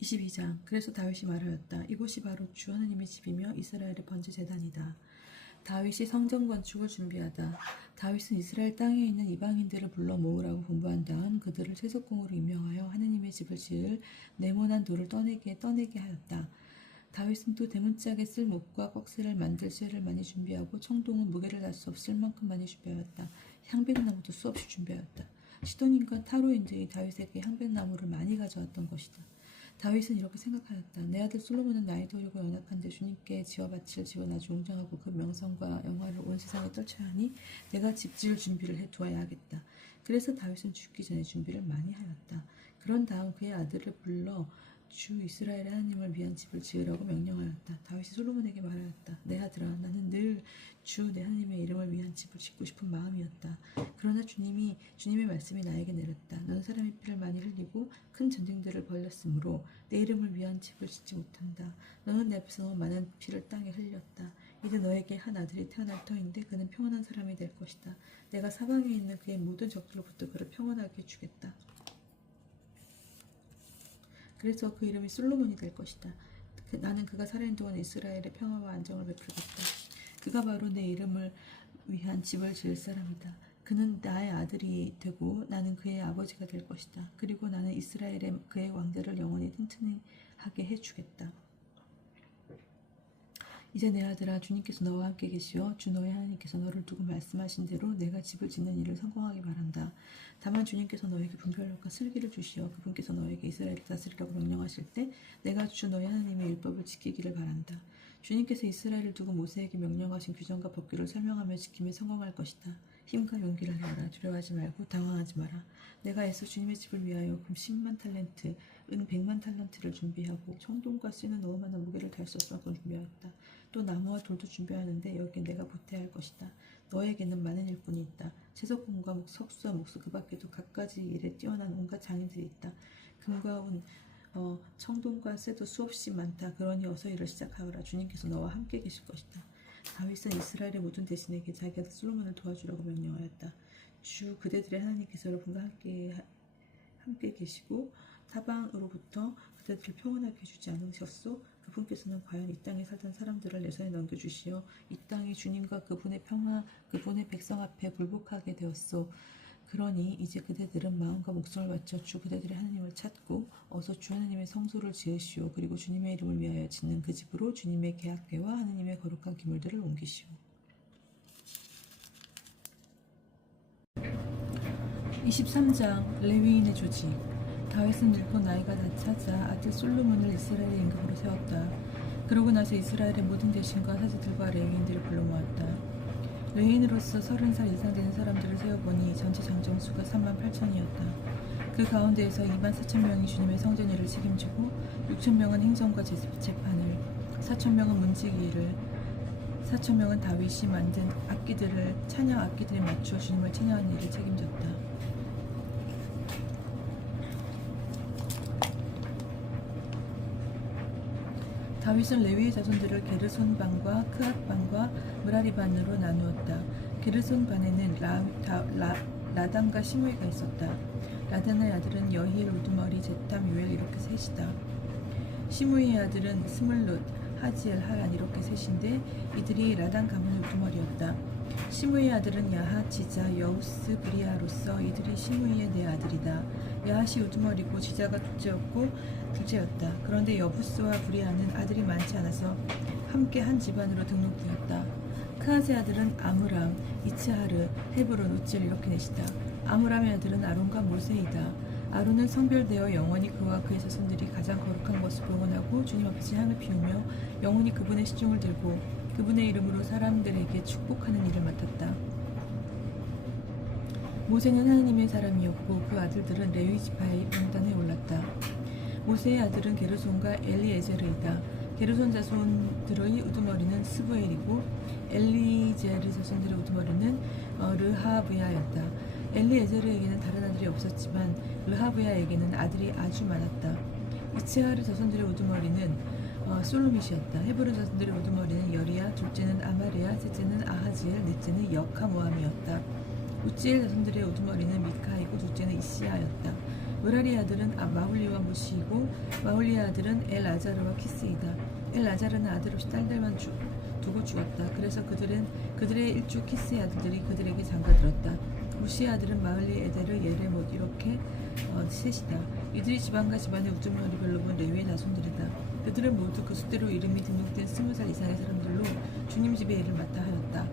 22장. 그래서 다윗이 말하였다. 이곳이 바로 주 하나님의 집이며 이스라엘의 번제 제단이다. 다윗이 성전 건축을 준비하다. 다윗은 이스라엘 땅에 있는 이방인들을 불러 모으라고 분부한 다음 그들을 세속공으로 임명하여 하나님의 집을 지을 네모난 돌을 떠내게 하였다. 다윗은 또 대문짝에 쓸 목과 꺽쇠를 만들 쇠를 많이 준비하고 청동은 무게를 달 수 없을 만큼 많이 준비하였다. 향배나무도 수없이 준비하였다. 시돈인과 타로인들이 다윗에게 향배나무를 많이 가져왔던 것이다. 다윗은 이렇게 생각하였다. 내 아들 솔로몬은 나이도 어리고 연약한데 주님께 지어 바칠 집은 아주 웅장하고 그 명성과 영화를 온 세상에 떨쳐야 하니 내가 집 지을 준비를 해두어야 하겠다. 그래서 다윗은 죽기 전에 준비를 많이 하였다. 그런 다음 그의 아들을 불러 주 이스라엘의 하나님을 위한 집을 지으라고 명령하였다. 다윗이 솔로몬에게 말하였다. 내 아들아, 나는 늘 주 내 하나님의 이름을 위한 집을 짓고 싶은 마음이었다. 그러나 주님의 말씀이 나에게 내렸다. 너는 사람의 피를 많이 흘리고 큰 전쟁들을 벌였으므로 내 이름을 위한 집을 짓지 못한다. 너는 내 앞에서 너무 많은 피를 땅에 흘렸다. 이제 너에게 한 아들이 태어날 터인데 그는 평안한 사람이 될 것이다. 내가 사방에 있는 그의 모든 적들로부터 그를 평안하게 해주겠다. 그래서 그 이름이 솔로몬이 될 것이다. 나는 그가 살아있는 동안 이스라엘의 평화와 안정을 베풀겠다. 그가 바로 내 이름을 위한 집을 지을 사람이다. 그는 나의 아들이 되고 나는 그의 아버지가 될 것이다. 그리고 나는 이스라엘의 그의 왕자를 영원히 튼튼하게 해주겠다. 이제 내 아들아, 주님께서 너와 함께 계시어 주 너의 하나님께서 너를 두고 말씀하신 대로 내가 집을 짓는 일을 성공하기 바란다. 다만 주님께서 너에게 분별력과 슬기를 주시어 그분께서 너에게 이스라엘을 다스리라고 명령하실 때 내가 주 너의 하나님의 율법을 지키기를 바란다. 주님께서 이스라엘을 두고 모세에게 명령하신 규정과 법규를 설명하며 지킴에 성공할 것이다. 힘과 용기를 내어라. 두려워하지 말고 당황하지 마라. 내가 애써 주님의 집을 위하여 금 10만 탈렌트, 은 100만 탈런트를 준비하고 청동과 쇠는 너무 많은 무게를 달 수 없을 만큼 준비하였다. 또 나무와 돌도 준비하는데 여기에 내가 보태야 할 것이다. 너에게는 많은 일꾼이 있다. 채석공과 석수와 목수 그 밖에도 갖가지 일에 뛰어난 온갖 장인들이 있다. 금과 청동과 쇠도 수없이 많다. 그러니 어서 일을 시작하여라. 주님께서 너와 함께 계실 것이다. 다윗은 이스라엘의 모든 대신에게 자기 아들 솔로몬을 도와주라고 명령하였다. 주 그대들의 하나님께서 여러분과 함께 계시고 사방으로부터 그들을 평안하게 해주지 않으셨소? 그분께서는 과연 이 땅에 살던 사람들을 내 손에 넘겨주시어 이 땅이 주님과 그분의 평화, 그분의 백성 앞에 굴복하게 되었소. 그러니 이제 그대들은 마음과 목숨을 바쳐 주 그대들의 하나님을 찾고 어서 주 하나님의 성소를 지으시오. 그리고 주님의 이름을 위하여 짓는 그 집으로 주님의 계약궤와 하나님의 거룩한 기물들을 옮기시오. 23장. 레위인의 조직. 다윗은 늙고 나이가 다 차자 아들 솔로몬을 이스라엘의 임금으로 세웠다. 그러고 나서 이스라엘의 모든 대신과 사제들과 레위인들을 불러 모았다. 레위인으로서 30살 이상 되는 사람들을 세어보니 전체 장정수가 38,000이었다. 그 가운데에서 24,000명이 주님의 성전 일을 책임지고 6,000명은 행정과 재판을, 4,000명은 문지기 일을, 4,000명은 다윗이 만든 악기들을 찬양 악기들에 맞추어 주님을 찬양하는 일을 책임졌다. 다윗은 레위의 자손들을 게르손 반과 크앗 반과 므라리 반으로 나누었다. 게르손 반에는 라단과 시므이가 있었다. 라단의 아들은 여히엘, 우두머리, 제탐, 요엘 이렇게 셋이다. 시므이의 아들은 스물롯, 하지엘, 하란 이렇게 셋인데 이들이 라단 가문의 우두머리였다. 시므이의 아들은 야핫, 지자, 여우스, 브리아로서 이들이 시므이의 네 아들이다. 야핫이 우두머리고 지자가 둘째였다. 그런데 여부스와 브리아는 아들이 많지 않아서 함께 한 집안으로 등록되었다. 크앗의 아들은 아므람, 이츠하르, 헤브론, 우질 이렇게 넷이다. 아므람의 아들은 아론과 모세이다. 아론은 성별되어 영원히 그와 그의 자손들이 가장 거룩한 것을 봉헌하고 주님 앞에서 향을 피우며 영원히 그분의 시중을 들고 그분의 이름으로 사람들에게 축복하는 일을 맡았다. 모세는 하나님의 사람이었고 그 아들들은 레위 지파의 명단에 올랐다. 모세의 아들은 게르손과 엘리에제르이다. 게르손 자손들의 우두머리는 스부엘이고 엘리제르 자손들의 우두머리는 르하브야였다. 엘리에제르에게는 다른 아들이 없었지만 르하브야에게는 아들이 아주 많았다. 이츠하르 자손들의 우두머리는 솔로밋이었다. 헤브론 자손들의 우두머리는 여리야, 둘째는 아마리아, 셋째는 아하지엘, 넷째는 역하모함이었다. 우지엘 자손들의 우두머리는 미카이고 둘째는 이시야였다. 므라리의 아들은 마훌리와 무시이고 마훌리의 아들은 엘아자르와 키스이다. 엘아자르는 아들 없이 딸들만 두고 죽었다. 그래서 그들의 일주 키스의 아들들이 그들에게 장가들었다. 무시의 아들은 마흘리, 에데르, 예레못 이렇게 셋이다. 이들이 집안과 집안의 우두머리별로 본 레위의 자손들이다. 그들은 모두 그 수대로 이름이 등록된 20살 이상의 사람들로 주님 집의 일을 맡아 하였다.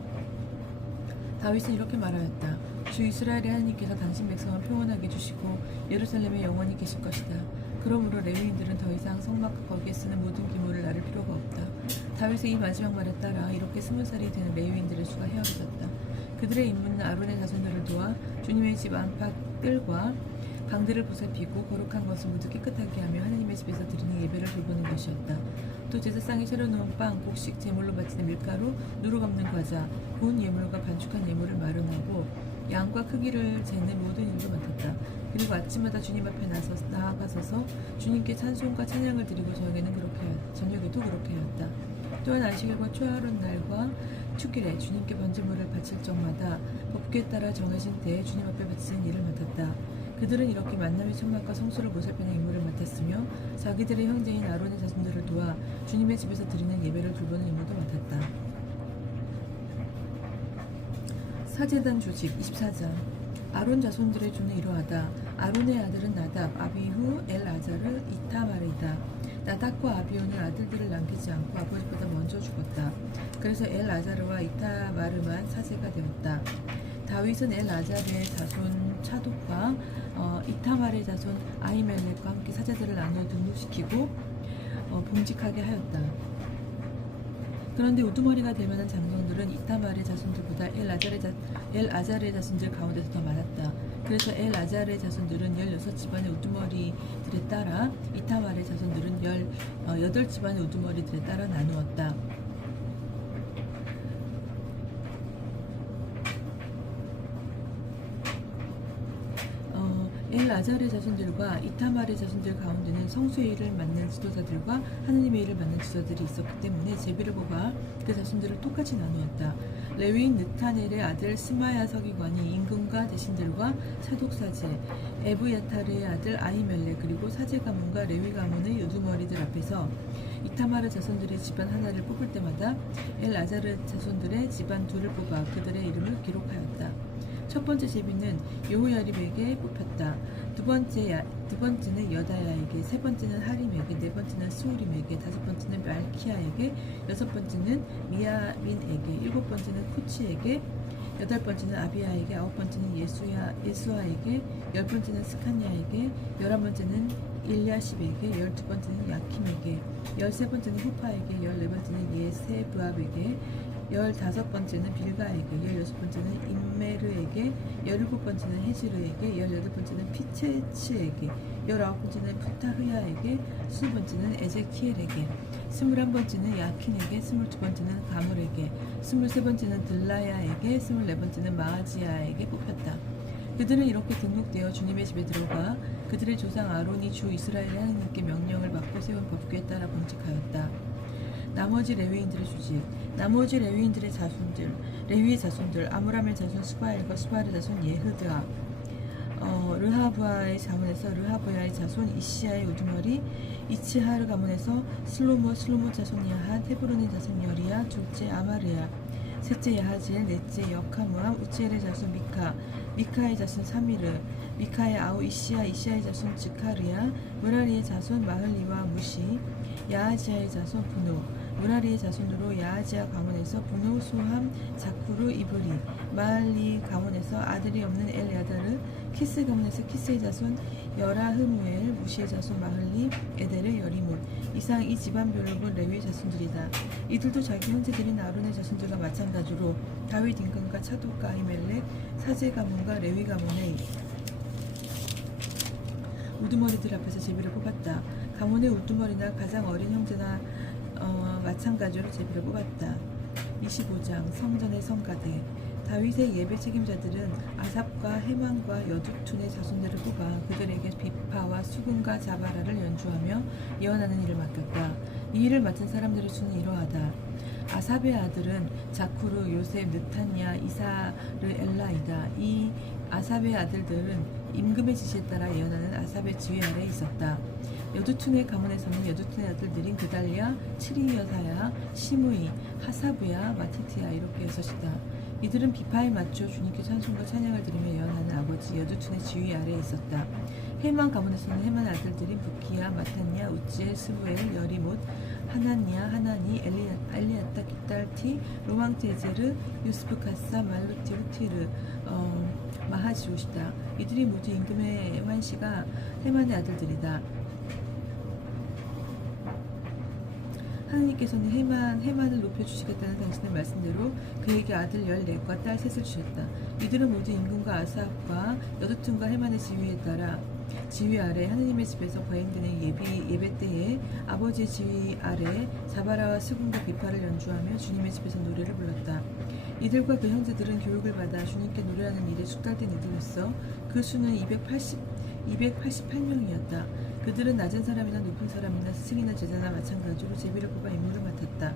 다윗은 이렇게 말하였다. 주 이스라엘의 하나님께서 당신 백성을 평온하게 해주시고 예루살렘에 영원히 계실 것이다. 그러므로 레위인들은 더 이상 성막 거기에 쓰는 모든 기물을 나를 필요가 없다. 다윗의 이 마지막 말에 따라 이렇게 20살이 되는 레위인들의 수가 헤어졌다. 그들의 임무는 아론의 자손들을 도와 주님의 집 안팎들과 방들을 보살피고 거룩한 것을 모두 깨끗하게 하며 하나님의 집에서 드리는 예배를 돌보는 것이었다. 또 제사상이 차려놓은 빵, 곡식, 제물로 바치는 밀가루, 누룩 없는 과자, 고운 예물과 반죽한 예물을 마련하고 양과 크기를 재는 모든 일도 맡았다. 그리고 아침마다 주님 앞에 나아가서서 주님께 찬송과 찬양을 드리고 저녁에도 그렇게 하였다. 또한 안식일과 초하룻 날과 축일에 주님께 번제물을 바칠 적마다 법궤에 따라 정해진 때에 주님 앞에 바치는 일을 맡았다. 그들은 이렇게 만남의 천막과 성소를 보살피는 임무를 맡았으며 자기들의 형제인 아론의 자손들을 도와 주님의 집에서 드리는 예배를 돌보는 임무도 맡았다. 사제단 조직 24장. 아론 자손들의 주는 이러하다. 아론의 아들은 나답, 아비후, 엘아자르, 이타마르이다. 나답과 아비후는 아들들을 남기지 않고 아버지보다 먼저 죽었다. 그래서 엘아자르와 이타마르만 사제가 되었다. 다윗은 엘아자르의 자손 차독과 이타마르의 자손 아히멜렉과 함께 사제들을 나누어 등록시키고 봉직하게 하였다. 그런데 우두머리가 될 만한 장정들은 이타마르의 자손들보다 엘아자르의 자손들 가운데서 더 많았다. 그래서 엘아자르의 자손들은 16집안의 우두머리들에 따라 이타마르의 자손들은 18집안의 우두머리들에 따라 나누었다. 엘아자르의 자손들과 이타마르의 자손들 가운데는 성수의 일을 맡는 지도자들과 하느님의 일을 맡는 지도자들이 있었기 때문에 제비를 뽑아 그 자손들을 똑같이 나누었다. 레위인 느타넬의 아들 스마야 서기관이 임금과 대신들과 사독사제, 에브야타르의 아들 아히멜렉 그리고 사제 가문과 레위 가문의 우두머리들 앞에서 이타마르 자손들의 집안 하나를 뽑을 때마다 엘아자르 자손들의 집안 둘을 뽑아 그들의 이름을 기록하였다. 첫 번째 제비는 여호야립에게 뽑혔다. 두 번째는 여다야에게, 세 번째는 하림에게, 네 번째는 스우림에게, 다섯 번째는 말키야에게, 여섯 번째는 미야민에게, 일곱 번째는 쿠치에게, 여덟 번째는 아비야에게, 아홉 번째는 예수아에게, 열 번째는 스칸야에게, 11번째는 일야십에게, 12번째는 야킴에게, 13번째는 후파에게, 14번째는 예세브압에게, 15번째는 빌가에게, 16번째는 임메르에게, 17번째는 헤지르에게, 18번째는 피체츠에게, 19번째는 푸타흐야에게, 20번째는 에제키엘에게, 21번째는 야킨에게, 22번째는 가물에게, 23번째는 들라야에게, 24번째는 마아지야에게 뽑혔다. 그들은 이렇게 등록되어 주님의 집에 들어가 그들의 조상 아론이 주 이스라엘의 하나님께 명령을 받고 세운 법궤에 따라 봉직하였다. 나머지 레위인들의 주직. 나머지 레위인들의 자손들. 레위의 자손들. 아므람의 자손 스바엘과 스바엘의 자손 예흐드아. 르하브아의 자손에서 르하브야의 자손 이시야의 우두머리. 이츠하르 가문에서 슬로모 자손 야핫. 헤브론의 자손 여리야. 둘째 아마르야. 셋째 야하질. 넷째 역하무암. 우치엘의 자손 미카의 자손 사미르. 미카의 아우 이시야의 자손 즈카르야. 므라리의 자손 마흘리와 무시. 야하지야의 자손 분노. 므라리의 자손으로 야하지야 가문에서 분노, 수함, 자쿠르, 이브리. 마할리 가문에서 아들이 없는 엘야다르. 키스 가문에서 키스의 자손 여라흐무엘. 무시의 자손 마흘리, 에데르, 여리몬. 이상 이 집안별로 본 레위의 자손들이다. 이들도 자기 형제들인 아론의 자손들과 마찬가지로 다윗 임금과 차독과 아히멜렉, 사제 가문과 레위 가문의 우두머리들 앞에서 제비를 뽑았다. 가문의 우두머리나 가장 어린 형제나 마찬가지로 제비를 뽑았다. 25장 성전의 성가대. 다윗의 예배 책임자들은 아삽과 헤만과 여두툰의 자손들을 뽑아 그들에게 비파와 수금과 자바라를 연주하며 예언하는 일을 맡겼다. 이 일을 맡은 사람들의 수는 이러하다. 아삽의 아들은 자쿠르, 요셉, 느탄야, 이사르, 엘라이다. 이 아삽의 아들들은 임금의 지시에 따라 예언하는 아삽의 지휘 아래에 있었다. 여두툰의 가문에서는 여두툰의 아들들인 그달랴, 칠이 여사야, 시므이, 하사부야, 마티트야 이렇게 여섯이다. 이들은 비파에 맞춰 주님께 찬송과 찬양을 드리며 예언하는 아버지 여두툰의 지휘 아래에 있었다. 헤만 가문에서는 헤만의 아들들인 부키야, 마탄야, 우지엘, 스부엘, 여리못, 하나니야, 하나니, 엘리아타, 깃달티, 로망테제르, 유스프카사, 말루티, 후티르, 마하지옷이다. 이들이 모두 임금의 환시가 헤만의 아들들이다. 하느님께서는 헤만을 높여주시겠다는 당신의 말씀대로 그에게 아들 14과 딸 셋을 주셨다. 이들은 모두 임금과 아삽과 여두툰과 헤만의 지휘 아래 하느님의 집에서 거행되는 예배 때에 아버지의 지휘 아래 자바라와 수금과 비파를 연주하며 주님의 집에서 노래를 불렀다. 이들과 그 형제들은 교육을 받아 주님께 노래하는 일에 숙달된 이들로서 그 수는 288명이었다. 그들은 낮은 사람이나 높은 사람이나 스승이나 제자나 마찬가지로 제비를 뽑아 임무를 맡았다.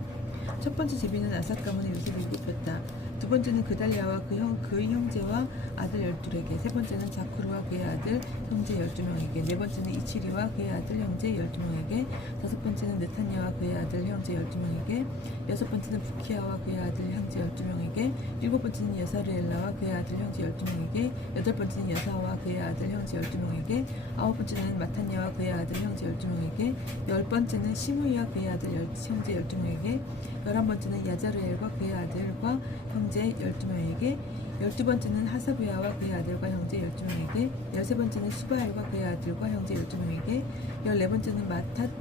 첫 번째 제비는 아삽 가문의 요셉이 뽑혔다. 두 번째는 그달랴와 그의 형제와 아들 12에게, 세 번째는 자쿠르와 그의 아들 형제 12명에게, 네 번째는 이치리와 그의 아들 형제 12명에게, 다섯 번째는 느탄야와 그의 아들 형제 12명에게, 여섯 번째는 부키야와 그의 아들 형제 12명에게, 일곱 번째는 여사르엘라와 그의 아들 형제 12명에게, 여덟 번째는 여사와 그의 아들 형제 12명에게, 아홉 번째는 마탄야와 그의 아들 형제 12명에게, 열 번째는 시므이와 그의 아들 형제 12명에게, 11번째는 야자르엘과 그의 아들과 형제 12명에게, 12번째는 하사부야와 그의 아들과 형제 12명에게, 13번째는 수바엘과 그의 아들과 형제 12명에게, 14번째는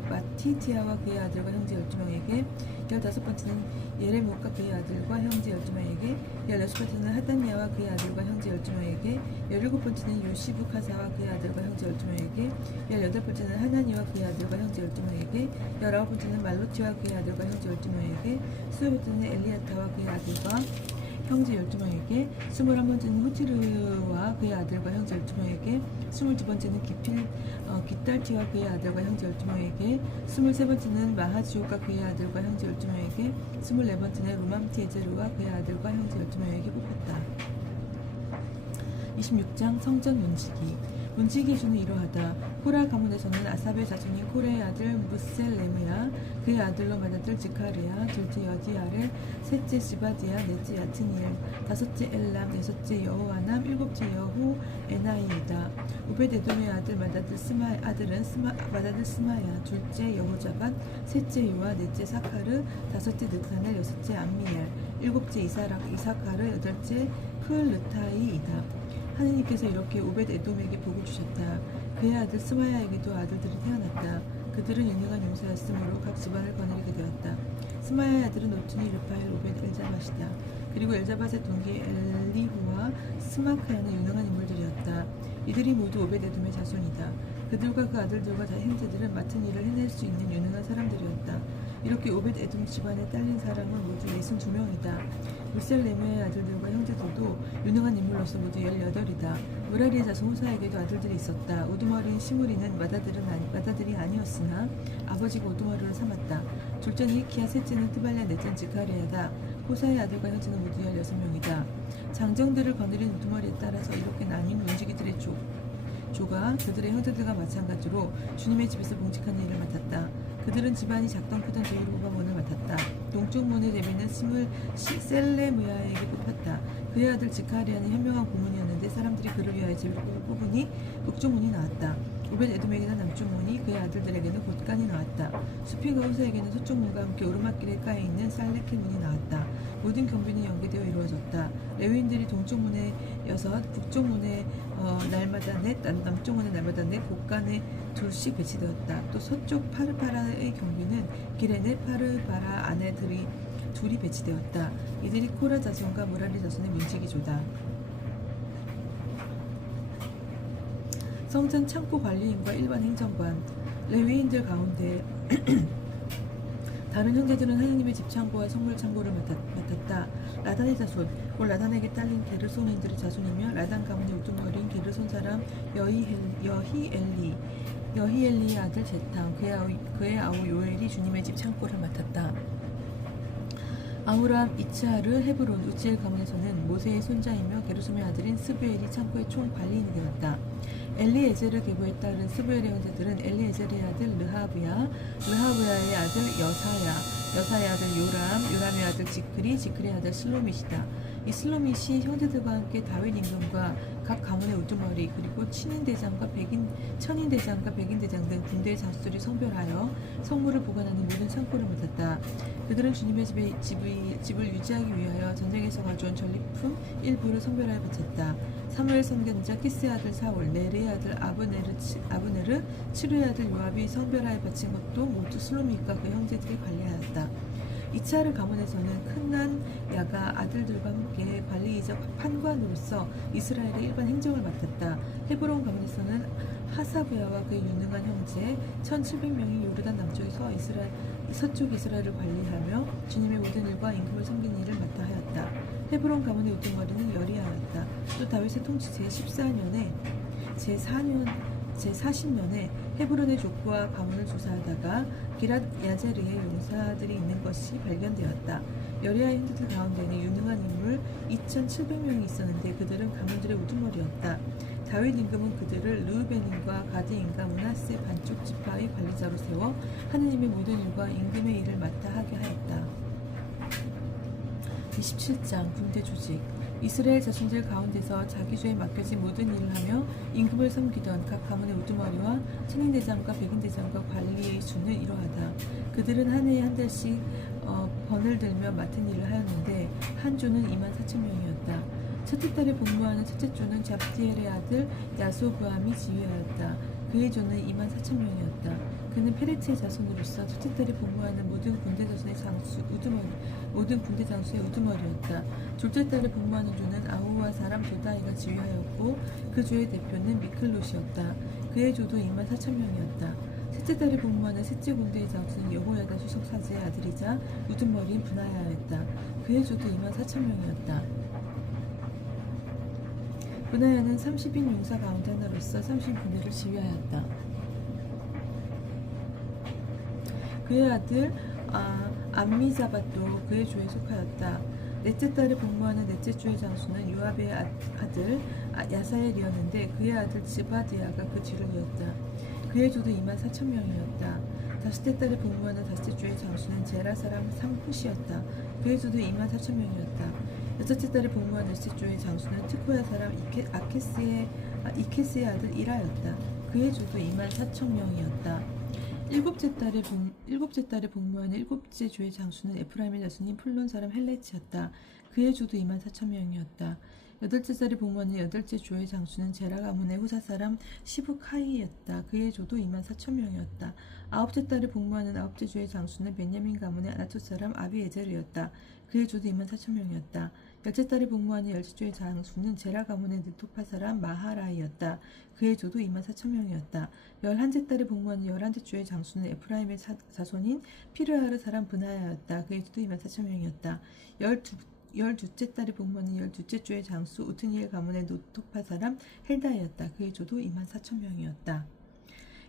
마티티아와 그의 아들과 형제 12명에게, 15번째는 예레못과 그의 아들과 형제 12명에게, 16번째는 하단야와 그의 아들과 형제 12명에게, 17번째는 요시부카사와 그의 아들과 형제 12명에게, 18번째는 하나니와 그의 아들과 형제 12명에게, 19번째는 말로티와 그의 아들과 형제 12명에게, 20번째는 엘리아타와 그의 아들과 형제 12명에게, 21번째는 후티르와 그의 아들과 형제 12명에게, 22번째는 깃달티와 그의 아들과 형제 12명에게, 23번째는 마하지오가 그의 아들과 형제 12명에게, 24번째는 로맘티에제르와 그의 아들과 형제 12명에게 뽑혔다. 26장 성전 문지기. 문지기의 주는 이러하다. 코라 가문에서는 아삽의 자손인 코레의 아들 무셀레무야, 그의 아들로 맏아들 지카르야, 둘째 여디아렐, 셋째 시바디야, 넷째 야트니엘, 다섯째 엘람, 여섯째 여호아남, 일곱째 여후 에나이이다. 오벳에돔의 아들 맏아들 스마야, 둘째 여호자밧, 셋째 요아, 넷째 사카르, 다섯째 느타넬, 여섯째 암미엘, 일곱째 이사카르, 여덟째 클르타이이다. 하느님께서 이렇게 오벳에돔에게 복을 주셨다. 그의 아들 스마야에게도 아들들이 태어났다. 그들은 유능한 용사였으므로 각 집안을 거느리게 되었다. 스마야의 아들은 오투니, 르파엘, 오벳, 엘자밧이다. 그리고 엘자밧의 동기 엘리후와 스마카야는 유능한 인물들이었다. 이들이 모두 오벳에돔의 자손이다. 그들과 그 아들들과 형제들은 맡은 일을 해낼 수 있는 유능한 사람들이었다. 이렇게 오벳에돔 집안에 딸린 사람은 모두 62명이다. 무셀레무의 아들들과 형제들도 유능한 인물로서 모두 18이다. 무라리의 자손 호사에게도 아들들이 있었다. 우두머리인 시므리는 맏아들이 아니었으나 아버지가 우두머리를 삼았다. 둘째는 히키야, 셋째는 트발랴, 넷째는 지카리아다. 호사의 아들과 형제는 모두 16명이다. 장정들을 거느린 우두머리에 따라서 이렇게 나뉜 문지기들의 조가 그들의 형제들과 마찬가지로 주님의 집에서 봉직하는 일을 맡았다. 그들은 집안이 작던 크던 제1호가 문을 맡았다. 동쪽 문의 제비는 셀레무야에게 뽑혔다. 그의 아들 지카리아는 현명한 고문이었는데 사람들이 그를 위하여 제비를 뽑으니 북쪽 문이 나왔다. 오벳에돔에게는 남쪽 문이, 그의 아들들에게는 곳간이 나왔다. 수피가 호사에게는 서쪽 문과 함께 오르막길에 까여 있는 살레케 문이 나왔다. 모든 경비는 연계되어 이루어졌다. 레위인들이 동쪽 문에 6, 북쪽 문에 날마다 넷, 남쪽 문에 날마다 넷, 곳간에 둘씩 배치되었다. 또 서쪽 파르파라의 경비는 길에 넷, 파르파라 안에 둘이 배치되었다. 이들이 코라 자손과 무라리 자손의 문지기조다. 성전 창고 관리인과 일반 행정관, 레위인들 가운데 다른 형제들은 하느님의 집 창고와 성물 창고를 맡았다. 라단의 자손, 곧 라단에게 딸린 게르손인들의 자손이며 라단 가문의 우두머리인 게르손 사람 여히엘리의 아들 제탐, 그의 아우 요엘이 주님의 집 창고를 맡았다. 아후람, 이츠하르, 헤브론, 우지엘 가문에서는 모세의 손자이며 게르솜의 아들인 스부엘이 창고의 총 관리인이 되었다. 엘리에제르 계보에 따른 스부엘의 형제들은 엘리에제르의 아들 르하브야, 르하브야의 아들 여사야, 여사의 아들 요람, 요람의 아들 지크리, 지크리의 아들 슬로밋이다. 이 슬로밋이 형제들과 함께 다윗 임금과 각 가문의 우두머리 그리고 천인대장과 백인대장 등 군대의 장수들이 성별하여 성물을 보관하는 모든 창고를 맡았다. 그들은 주님의 집을 유지하기 위하여 전쟁에서 가져온 전리품 일부를 성별하여 바쳤다. 사무엘 선견자 키스의 아들 사울, 네르의 아들 아브네르, 치루의 아들 요압이 성별하여 바친 것도 모두 슬로밋과 그 형제들이 관리하였다. 이차르 가문에서는 큰난 야가 아들들과 함께 관리이자 판관으로서 이스라엘의 일반 행정을 맡았다. 헤브론 가문에서는 하사브야와 그의 유능한 형제 1700명이 요르단 남쪽에서 서쪽 이스라엘을 관리하며 주님의 모든 일과 임금을 섬기는 일을 맡아 하였다. 헤브론 가문의 우두머리는 여리야였다. 또 다윗의 통치 제14년에 제40년에 헤브론의 족보와 가문을 조사하다가 기랏 야제르의 용사들이 있는 것이 발견되었다. 여리야의 형제들 가운데는 유능한 인물 2700명이 있었는데 그들은 가문들의 우두머리였다. 다윗 임금은 그들을 르우벤인과 가드인과 므낫세 반쪽 지파의 관리자로 세워 하느님의 모든 일과 임금의 일을 맡아 하게 하였다. 27장 군대 조직. 이스라엘 자손들 가운데서 자기 주에 맡겨진 모든 일을 하며 임금을 섬기던 각 가문의 우두머리와 천인대장과 백인대장과 관리의 수는 이러하다. 그들은 한 해에 한 달씩 번을 들며 맡은 일을 하였는데 한 조는 24,000명이었다. 첫째 달에 복무하는 첫째 조는 잡디엘의 아들 야소부암이 지휘하였다. 그의 조는 24,000명이었다. 그는 페레츠의 자손으로서 첫째 달에 복무하는 모든 군대 장수의 우두머리였다. 둘째 달에 복무하는 조는 아우와 사람 도다이가 지휘하였고 그 조의 대표는 미클롯이었다. 그의 조도 24,000명이었다. 셋째 달에 복무하는 셋째 군대의 장수는 여호야다 수석사제의 아들이자 우두머리인 분하야였다. 그의 조도 24,000명이었다. 분하야는 30인 용사 가운데 하나로서 30군대를 지휘하였다. 그의 아들 암미자밧도 그의 조에 속하였다. 넷째 달에 복무하는 넷째 조의 장수는 요압의 아들 야사엘이었는데 그의 아들 지바드야가 그 뒤를 이었다. 그의 조도 24,000명이었다. 다섯째 달에 복무하는 다섯째 조의 장수는 제라 사람 삼후시였다. 그의 조도 24,000명이었다. 여섯째 달에 복무한 여섯째 조의 장수는 특호야 사람 이케스의 아들 이라였다. 그의 조도 24,000명이었다. 일곱째 달에 복무하는 일곱째 조의 장수는 에프라임의 자손인 플론 사람 헬레치였다. 그의 조도 24,000명이었다. 여덟째 달에 복무하는 여덟째 조의 장수는 제라 가문의 후사 사람 시브카이였다. 그의 조도 24,000명이었다. 아홉째 달에 복무하는 아홉째 조의 장수는 베냐민 가문의 아나토 사람 아비에제르였다. 그의 조도 24,000명이었다. 열째 달에 복무하는 열째 조의 장수는 제라 가문의 느토파 사람 마하라이였다. 그의 조도 24,000명이었다. 열한째 달에 복무하는 열한째 조의 장수는 에프라임의 자손인 피르하르 사람 브나야였다. 그의 조도 24,000명이었다. 열두째 달에 복무하는 열두째 조의 장수 우트니엘 가문의 노토파 사람 헬다이였다. 그의 조도 24,000명이었다.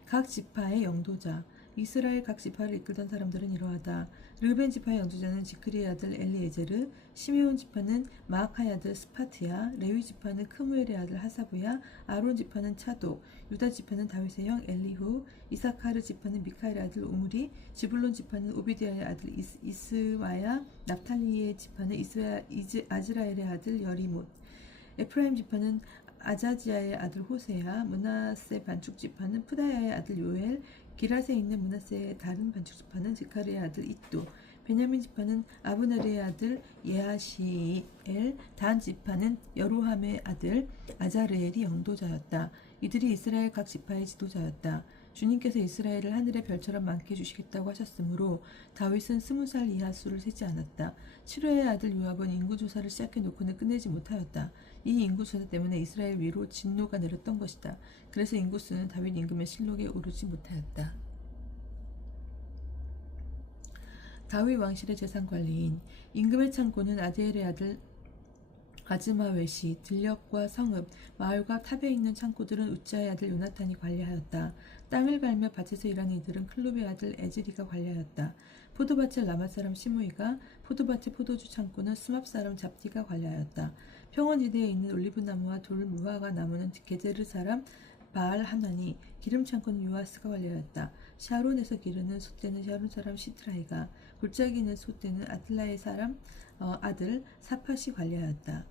각 지파의 영도자. 이스라엘 각 지파를 이끌던 사람들은 이러하다. 르벤 지파의 영도자는 지크리의 아들 엘리에제르, 시메온 지파는 마아카의 아들 스파트야, 레위 지파는 크무엘의 아들 하사부야, 아론 지파는 차독, 유다 지파는 다윗의 형 엘리후, 이사카르 지파는 미카엘의 아들 우므리, 지불론 지파는 오비디아의 아들 이스마야, 납탈리의 지파는 아즈라엘의 아들 여리못, 에프라임 지파는 아자지아의 아들 호세야, 므낫세 반축 지파는 푸다야의 아들 요엘, 기랏에 있는 므낫세의 다른 반축 지파는 지카르의 아들 이또, 베냐민 지파는 아브네르의 아들 예하시엘, 단 지파는 여로함의 아들 아자르엘이 영도자였다. 이들이 이스라엘 각 지파의 지도자였다. 주님께서 이스라엘을 하늘의 별처럼 많게 해주시겠다고 하셨으므로 다윗은 20살 이하 수를 세지 않았다. 치루의 아들 요압은 인구조사를 시작해놓고는 끝내지 못하였다. 이 인구조사 때문에 이스라엘 위로 진노가 내렸던 것이다. 그래서 인구수는 다윗 임금의 실록에 오르지 못하였다. 다윗 왕실의 재산관리인. 임금의 창고는 아디엘의 아들 아즈마 외시, 들녘과 성읍, 마을과 탑에 있는 창고들은 우짜의 아들 요나탄이 관리하였다. 땅을 갈며 밭에서 일하는 이들은 클룹의 아들 에즈리가 관리하였다. 포도밭을 라맛 사람 시므이가, 포도밭의 포도주 창고는 스맙 사람 잡디가 관리하였다. 평원지대에 있는 올리브나무와 돌 무화과 나무는 게제르 사람 바알 하나니, 기름 창고는 요아스가 관리하였다. 샤론에서 기르는 솥대는 샤론 사람 시트라이가, 골짜기는 솥대는 아틀라의 사람 아들 사팟이 관리하였다.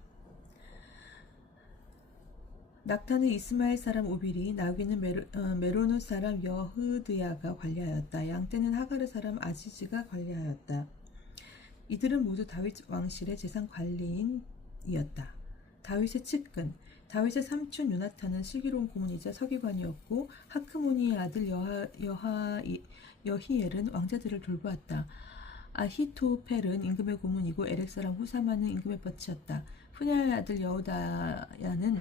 낙타는 이스마엘 사람 오빌이, 나귀는 메로노 사람 여흐드야가 관리하였다. 양떼는 하가르 사람 아지즈가 관리하였다. 이들은 모두 다윗 왕실의 재산 관리인이었다. 다윗의 측근, 다윗의 삼촌 요나탄은 슬기로운 고문이자 서기관이었고, 하크모니의 아들 여히엘은 왕자들을 돌보았다. 아히토펠은 임금의 고문이고, 에렉 사람 후사마는 임금의 뻗치였다. 푸냐의 아들 여우다야는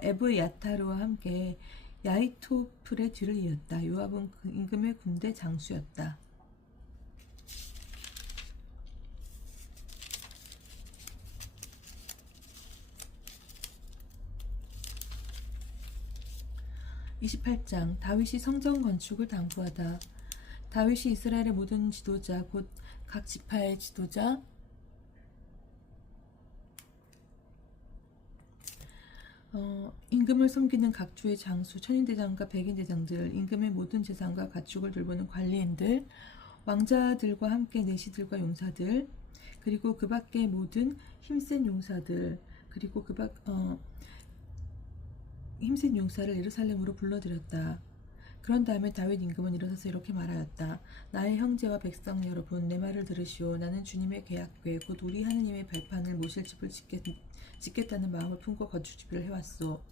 에브야타르와 함께 야이토플의 뒤를 이었다. 요압은 임금의 군대 장수였다. 28장 다윗이 성전 건축을 당부하다. 다윗이 이스라엘의 모든 지도자 곧 각 지파의 지도자 임금을 섬기는 각 주의 장수 천인대장과 백인대장들, 임금의 모든 재산과 가축을 돌보는 관리인들, 왕자들과 함께 내시들과 용사들, 그리고 그 밖의 모든 힘센 용사들, 그리고 힘센 용사를 예루살렘으로 불러들였다. 그런 다음에 다윗 임금은 일어서서 이렇게 말하였다. 나의 형제와 백성 여러분, 내 말을 들으시오. 나는 주님의 계약궤 곧 우리 하느님의 발판을 모실 집을 짓겠다는 마음을 품고 건축준비를 해왔소.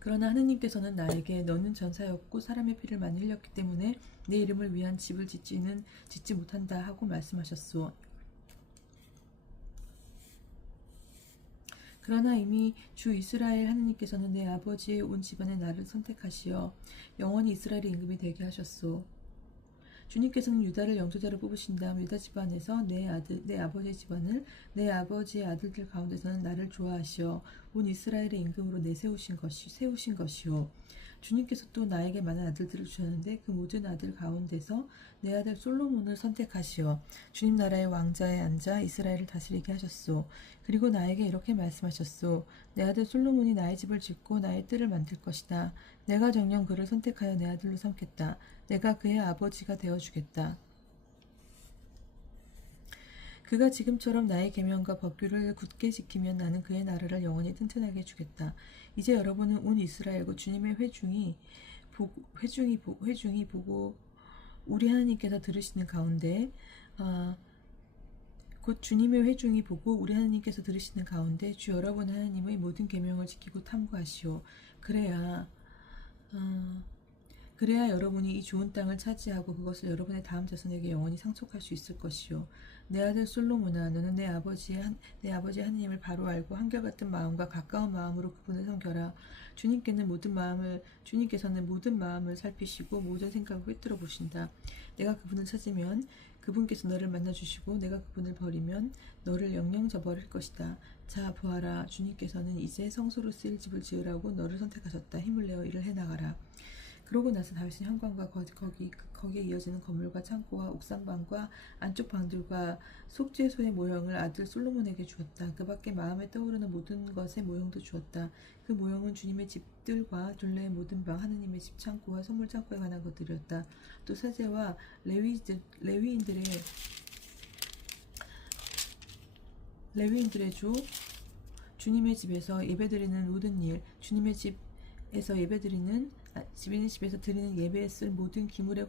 그러나 하느님께서는 나에게 너는 전사였고 사람의 피를 많이 흘렸기 때문에 내 이름을 위한 집을 짓지 못한다 하고 말씀하셨소. 그러나 이미 주 이스라엘 하느님께서는 내 아버지의 온 집안에 나를 선택하시어 영원히 이스라엘의 임금이 되게 하셨소. 주님께서는 유다를 영조자로 뽑으신 다음 유다 집안에서 내 아버지의 집안을 내 아버지의 아들들 가운데서는 나를 좋아하시어 온 이스라엘의 임금으로 세우신 것이요. 주님께서 또 나에게 많은 아들들을 주셨는데 그 모든 아들 가운데서 내 아들 솔로몬을 선택하시어 주님 나라의 왕자에 앉아 이스라엘을 다스리게 하셨소. 그리고 나에게 이렇게 말씀하셨소. 내 아들 솔로몬이 나의 집을 짓고 나의 뜰을 만들 것이다. 내가 정녕 그를 선택하여 내 아들로 삼겠다. 내가 그의 아버지가 되어주겠다. 그가 지금처럼 나의 계명과 법규를 굳게 지키면 나는 그의 나라를 영원히 튼튼하게 해주겠다. 이제 여러분은 온 이스라엘과 주님의 회중이 보고 우리 하나님께서 들으시는 가운데 곧 주님의 회중이 보고 우리 하나님께서 들으시는 가운데 주 여러분 하나님의 모든 계명을 지키고 탐구하시오. 그래야 여러분이 이 좋은 땅을 차지하고 그것을 여러분의 다음 자손에게 영원히 상속할 수 있을 것이요. 내 아들 솔로몬아, 너는 내 아버지 하나님을 바로 알고 한결같은 마음과 가까운 마음으로 그분을 섬겨라. 주님께서는 모든 마음을 살피시고 모든 생각을 꿰뚫어 보신다. 내가 그분을 찾으면 그분께서 너를 만나주시고 내가 그분을 버리면 너를 영영 저버릴 것이다. 자, 보아라. 주님께서는 이제 성소로 쓰일 집을 지으라고 너를 선택하셨다. 힘을 내어 일을 해나가라. 그러고 나서 다윗은 현관과 거기에 이어지는 건물과 창고와 옥상방과 안쪽 방들과 속죄소의 모형을 아들 솔로몬에게 주었다. 그 밖에 마음에 떠오르는 모든 것의 모형도 주었다. 그 모형은 주님의 집들과 둘레의 모든 방, 하느님의 집 창고와 선물 창고에 관한 것들이었다. 또 사제와 레위인들의 주 주님의 집에서 예배드리는 모든 일, 주님의 집에서 집에서 드리는 예배에 쓸 모든 기물에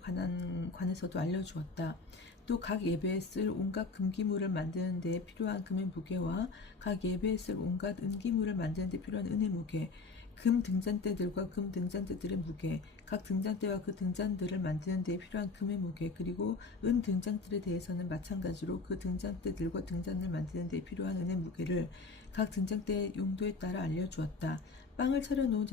관해서도 알려주었다. 또 각 예배에 쓸 온갖 금기물을 만드는 데 필요한 금의 무게와 각 예배에 쓸 온갖 은기물을 만드는 데 필요한 은의 무게, 금 등잔대들과 금 등잔대들의 무게, 각 등잔대와 그 등잔들을 만드는 데 필요한 금의 무게, 그리고 은 등잔들에 대해서는 마찬가지로 그 등잔대들과 등잔을 만드는 데 필요한 은의 무게를 각 등잔대의 용도에 따라 알려주었다. 빵을 차려놓은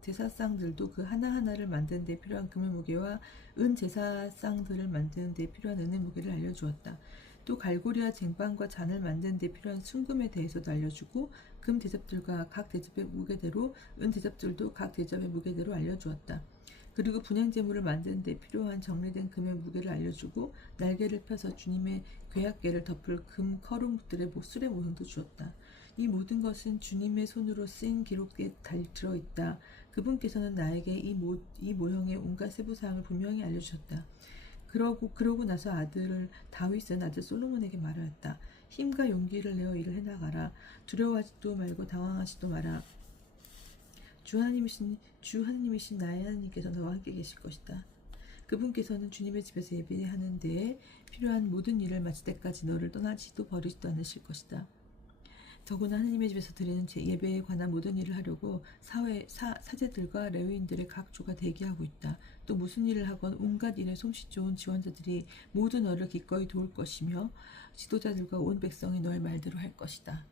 제사상들도 그 하나하나를 만드는 데 필요한 금의 무게와 은 제사상들을 만드는 데 필요한 은의 무게를 알려주었다. 또 갈고리와 쟁반과 잔을 만드는 데 필요한 순금에 대해서도 알려주고 금 대접들과 각 대접의 무게대로 은 대접들도 각 대접의 무게대로 알려주었다. 그리고 분향제물을 만드는 데 필요한 정리된 금의 무게를 알려주고 날개를 펴서 주님의 괴약계를 덮을 금 커rum들의 술의 모형도 주었다. 이 모든 것은 주님의 손으로 쓰인 기록에 들어있다. 그분께서는 나에게 이 모형의 온갖 세부사항을 분명히 알려주셨다. 그러고 나서 다윗은 아들 솔로몬에게 말하였다. 힘과 용기를 내어 일을 해나가라. 두려워하지도 말고 당황하지도 마라. 주 하나님이신 나의 하나님께서 너와 함께 계실 것이다. 그분께서는 주님의 집에서 예배하는 데에 필요한 모든 일을 마칠 때까지 너를 떠나지도 버리지도 않으실 것이다. 더구나 하나님의 집에서 드리는 예배에 관한 모든 일을 하려고 사제들과 레위인들의 각 조가 대기하고 있다. 또 무슨 일을 하건 온갖 일에 솜씨 좋은 지원자들이 모두 너를 기꺼이 도울 것이며 지도자들과 온 백성이 너의 말대로 할 것이다.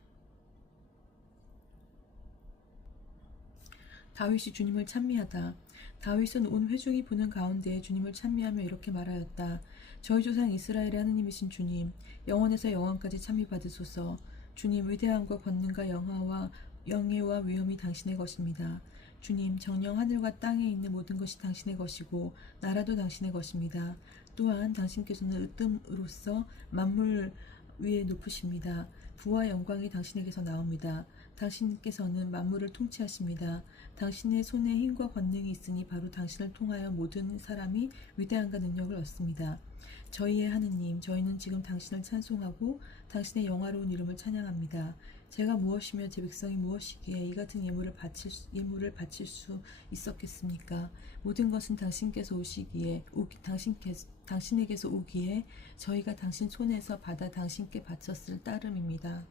다윗이 주님을 찬미하다. 다윗은 온 회중이 보는 가운데 주님을 찬미하며 이렇게 말하였다. 저희 조상 이스라엘의 하느님이신 주님, 영원에서 영원까지 찬미 받으소서. 주님, 위대함과 권능과 영예와 위엄이 당신의 것입니다. 주님, 정녕 하늘과 땅에 있는 모든 것이 당신의 것이고 나라도 당신의 것입니다. 또한 당신께서는 으뜸으로써 만물 위에 높으십니다. 부와 영광이 당신에게서 나옵니다. 당신께서는 만물을 통치하십니다. 당신의 손에 힘과 권능이 있으니 바로 당신을 통하여 모든 사람이 위대함과 능력을 얻습니다. 저희의 하느님, 저희는 지금 당신을 찬송하고 당신의 영화로운 이름을 찬양합니다. 제가 무엇이며 제 백성이 무엇이기에 이 같은 예물을 바칠 수 있었겠습니까? 모든 것은 당신에게서 오기에 저희가 당신 손에서 받아 당신께 바쳤을 따름입니다.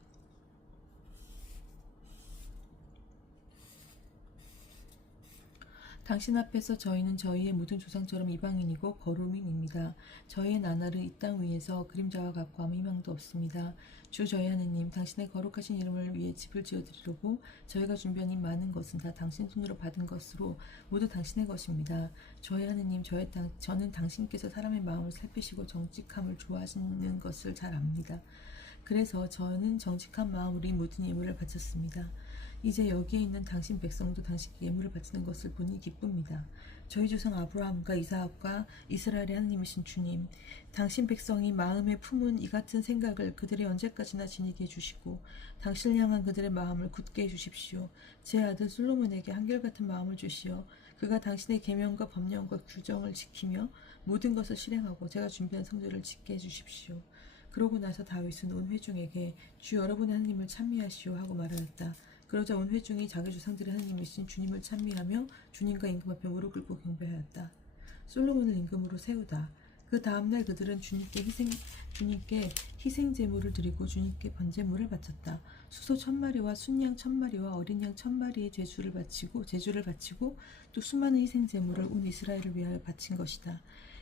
당신 앞에서 저희는 저희의 모든 조상처럼 이방인이고 거루민입니다. 저희의 나날은 이 땅 위에서 그림자와 같고 아무 희망도 없습니다. 주 저희 하느님, 당신의 거룩하신 이름을 위해 집을 지어드리려고 저희가 준비한 이 많은 것은 다 당신 손으로 받은 것으로 모두 당신의 것입니다. 저희 하느님, 저는 당신께서 사람의 마음을 살피시고 정직함을 좋아하시는 것을 잘 압니다. 그래서 저는 정직한 마음으로 이 모든 예물을 바쳤습니다. 이제 여기에 있는 당신 백성도 당신께 예물을 바치는 것을 보니 기쁩니다. 저희 조상 아브라함과 이삭과 이스라엘의 하나님이신 주님, 당신 백성이 마음에 품은 이 같은 생각을 그들이 언제까지나 지니게 해주시고 당신을 향한 그들의 마음을 굳게 해주십시오. 제 아들 솔로몬에게 한결같은 마음을 주시어 그가 당신의 계명과 법령과 규정을 지키며 모든 것을 실행하고 제가 준비한 성전을 짓게 해주십시오. 그러고 나서 다윗은 온 회중에게 주 여러분의 하나님을 찬미하시오 하고 말하였다. 그러자 온 회중이 자기 조상들의 하나님이신 주님을 찬미하며 주님과 임금 앞에 무릎 꿇고 경배하였다. 솔로몬을 임금으로 세우다. 그 다음날 그들은 주님께 희생 제물을 드리고 주님께 번제물을 바쳤다. 수소 1000마리와 순양 1000마리와 어린 양 1000마리의 제주를 바치고 또 수많은 희생 제물을 온 이스라엘을 위하여 바친 것이다.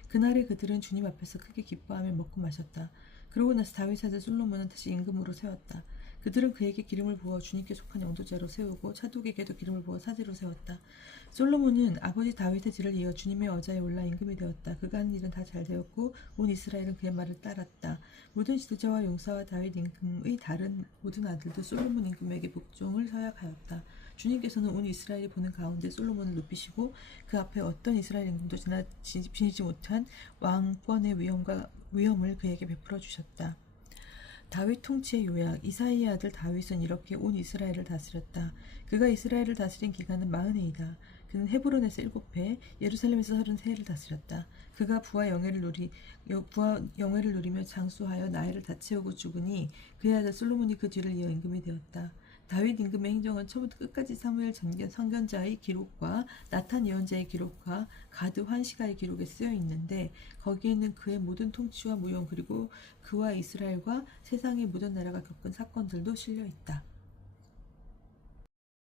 그날에 그들은 주님 앞에서 크게 기뻐하며 먹고 마셨다. 그러고 나서 다윗 아들 솔로몬은 다시 임금으로 세웠다. 그들은 그에게 기름을 부어 주님께 속한 영도제로 세우고 차독에게도 기름을 부어 사제로 세웠다. 솔로몬은 아버지 다윗의 뒤를 이어 주님의 어자에 올라 임금이 되었다. 그가 한 일은 다 잘 되었고 온 이스라엘은 그의 말을 따랐다. 모든 지도자와 용사와 다윗 임금의 다른 모든 아들도 솔로몬 임금에게 복종을 서약하였다. 주님께서는 온 이스라엘이 보는 가운데 솔로몬을 높이시고 그 앞에 어떤 이스라엘 임금도 지니지 못한 왕권의 위엄을 그에게 베풀어 주셨다. 다윗 통치의 요약. 이사이의 아들 다윗은 이렇게 온 이스라엘을 다스렸다. 그가 이스라엘을 다스린 기간은 40해이다. 그는 헤브론에서 7해, 예루살렘에서 33해를 다스렸다. 그가 부와 영예를 누리며 장수하여 나이를 다 채우고 죽으니 그의 아들 솔로몬이 그 뒤를 이어 임금이 되었다. 다윗 임금의 행정은 처음부터 끝까지 사무엘 선견자의 기록과 나탄 예언자의 기록과 가드 환시가의 기록에 쓰여 있는데 거기에는 그의 모든 통치와 무용 그리고 그와 이스라엘과 세상의 모든 나라가 겪은 사건들도 실려 있다.